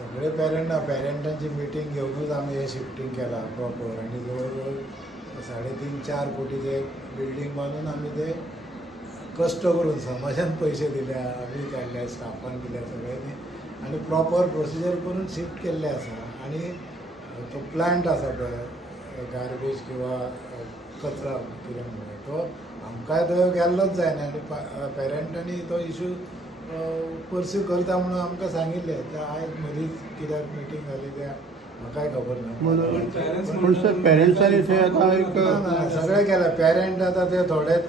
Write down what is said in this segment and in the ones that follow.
सगळे पेरंटांची मिटींग घेऊनच आम्ही हे शिफ्टिंग केला प्रॉपर आणि जवळजवळ 3.5-4 कोटीचे बिल्डिंग बांधून आम्ही ते कष्ट करून समाजान पैसे दिले, आम्ही काढले, स्टाफान दिल्या सगळ्यांनी आणि प्रॉपर प्रोसिजर करून शिफ्ट केल्ले आसा. आणि तो प्लांट आसा पळय गार्बेज किंवा कचरा कितें म्हणून तो आमकां थंय गेल्लोच जायना आनी पेरंटांनी तो इशू परस्यू करता म्हणून आमकां सांगिल्लें. ते आयज मदींच कित्याक मिटींग जाली त्या म्हाकाय खबर ना. पेरंट्सांनी थंय आतां एक सगळे केला. पेरंट आतां ते थोडेच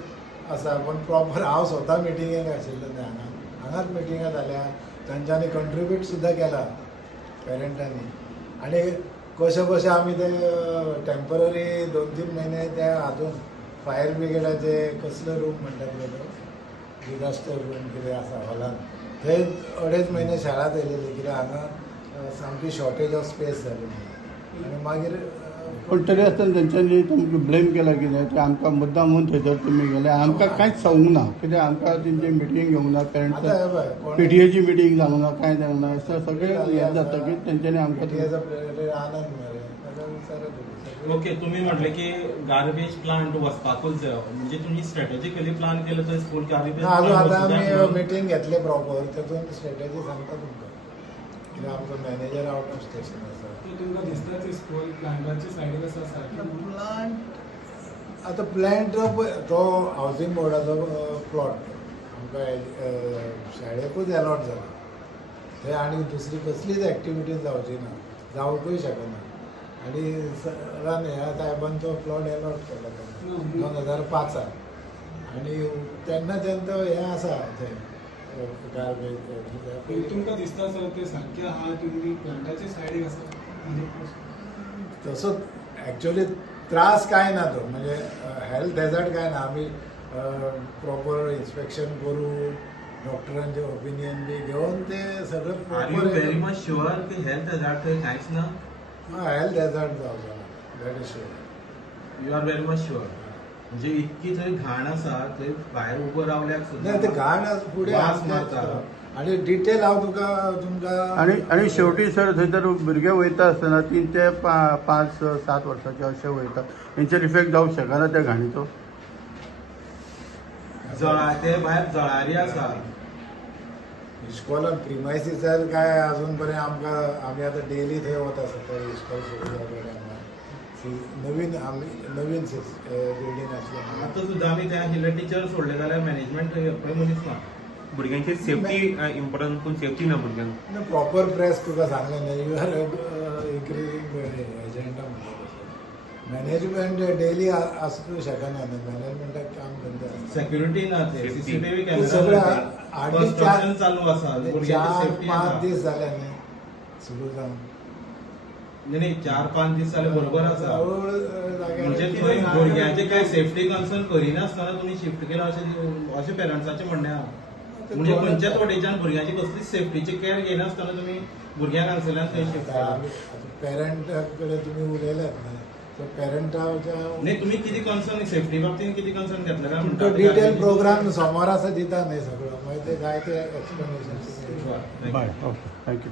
आसा पण प्रॉपर हांव स्वता मिटिंगेक आशिल्लो न्ही हांगाच मिटिंगा जाल्या. तांच्यांनी कंट्रिब्यूट सुद्दां केला पेरंटांनी आनी कशें आमी ते टेम्पररी 2-3 म्हयने ते हातून फायर ब्रिगेडाचे कसलो रूम म्हणटात तो डिजास्टर रूम कितें आसा हॉलान थंय 2.5 म्हयने शाळा चलयली कित्याक हांगा सामकी शॉर्टेज ऑफ स्पेस जाली आनी मागीर पण तरी आसतना तेंच्यांनी तुमकां ब्लेम केला कितें ते आमकां मुद्दाम म्हणून थंयसर तुमी गेले आमकां कांयच सांगूंक ना कित्याक आमकां तेंची मिटींग घेवंक ना पेरंट्स PTA ची मिटींग जावंक ना कांय जावंक ना सगळें हें जातकीर तेंच्यांनी आमकां आनंद मेळ्ळो. ओके, तुम्ही म्हटले की गार्बेज प्लांट वचपाकूच जाय म्हणजे तुम्ही स्ट्रॅटेजिकली प्लान केलं तर स्कूल गार्बेज आतां आमी मिटींग घेतले प्रॉपर तातूंत स्ट्रॅटेजी सांगता तुमकां कित्याक आमचो मॅनेजर आउट ऑफ स्टेशन आसा. तुमकां दिसता ते स्कूल प्लांटाच्या सायडीक आसा सारकें प्लांट आतां प्लांट तो हावजींग बोर्डाचो प्लॉट आमकां शाळेकूच अलॉट जाला थंय आनी दुसरी कसलीच एक्टिविटी जावची ना जावंकूय शकना आनी ह्या टायमान तो प्लॉट अलॉट केला 2005 आनी तेन्ना तो हें आसा थंय गार्बेज. तुमकां दिसता सर ते सारकें आहा तुमी प्लांटाच्या सायडीक आसा तसो एक्चुअली त्रास काय ना तो म्हणजे हेल्थ हॅझार्ड काय ना. आमी प्रॉपर इन्स्पेक्शन करून डॉक्टरांचे ओपिनियन बी घेवन ते सगळं are you very much sure की हेल्थ हॅझार्ड थंय कांयच ना? हेल्थ हॅझार्ड जावचो ना that is sure. You are very much sure म्हणजे इतकी थंय घाण आसा थंय भायर उबो रावल्याक सुद्दां ते घाण फुडें वास मारता. आनी डिटेल हांव तुमकां आनी शेवटी सर थंयसर भुरगे वयता आसतना 3 ते 5-7 वर्साचे अशे वयता तेंचेर इफेक्ट जावंक शकना त्या घाणीचो. ते भायर जळारी आसा इश्कॉलान प्रिमायसिसार काय अजून पर्यंत आमकां आमी आतां डेली थंय वता सकाळी इश्कॉल सुरू नवीन बिल्डींग आसली आतां सुद्दां आमी त्या टिचर सोडले जाल्यार मॅनेजमेंट पळय मनीस ना. भुरग्यांची सेफ्टी इम्पॉर्टंट पूण सेफ्टी ना भुरग्यांक. प्रॉपर प्रेस तुका सांगलें न्ही यू आर इन्क्रिजींग एजंटा म्हणटा मॅनेजमेंट डेली आसूंक शकना न्ही मॅनेजमेंटाक काम करता सेक्युरिटी ना सीसीटीव्ही सगळें कॅमेरा हार्डली चालू आसा 4-5 दीस जाले न्ही सुरू जावन. नाही 4-5 दीस जाले बरोबर आसा म्हणजे थंय भुरग्यांचे काय सेफ्टी कन्सर्न करिनासतना तुमी शिफ्ट केला अशें पेरंट्साचें म्हणणें आहा. म्हणजे खंयच्याच वटेच्यान भुरग्यांची कसलीच सेफ्टीची केअर घेनासतना तुमी भुरग्यांक हांगसरल्यान थंय शिफ्ट केला. पेरंटा कडेन तुमी उलयल्यात न्ही सो पेरंटाच्या नाही तुमी कितें कन्सर्न सेफ्टी बाबतींत कितें कन्सर्न घेतला काय म्हणटा डिटेल प्रोग्राम सोमार आसा दिता न्ही सगळो मागीर ते जाय ते एक्सप्लेनेशन. Bye okay thank you.